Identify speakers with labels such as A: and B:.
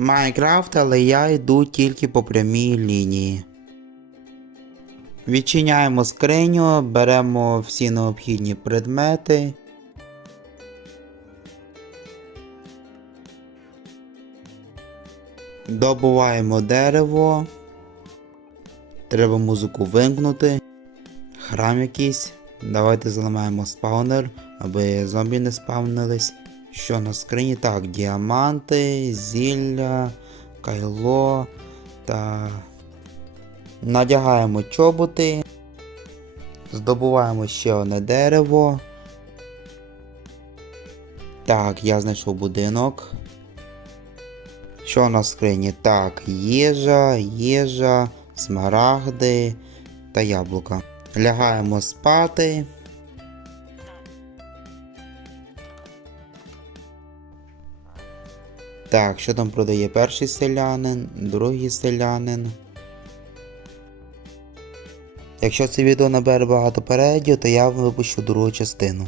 A: Майнкрафт, але я йду тільки по прямій лінії. Відчиняємо скриню, беремо всі необхідні предмети. Добуваємо дерево. Треба музику вимкнути. Храм якийсь. Давайте заламаємо спаунер, аби зомбі не спавнились. Що на скрині? Так, діаманти, зілля, кайло та. Надягаємо чоботи. Здобуваємо ще одне дерево. Так, я знайшов будинок. Що на скрині? Так, їжа, їжа, смарагди та яблука. Лягаємо спати. Так, що там продає перший селянин, другий селянин. Якщо це відео набере багато передів, то я випущу другу частину.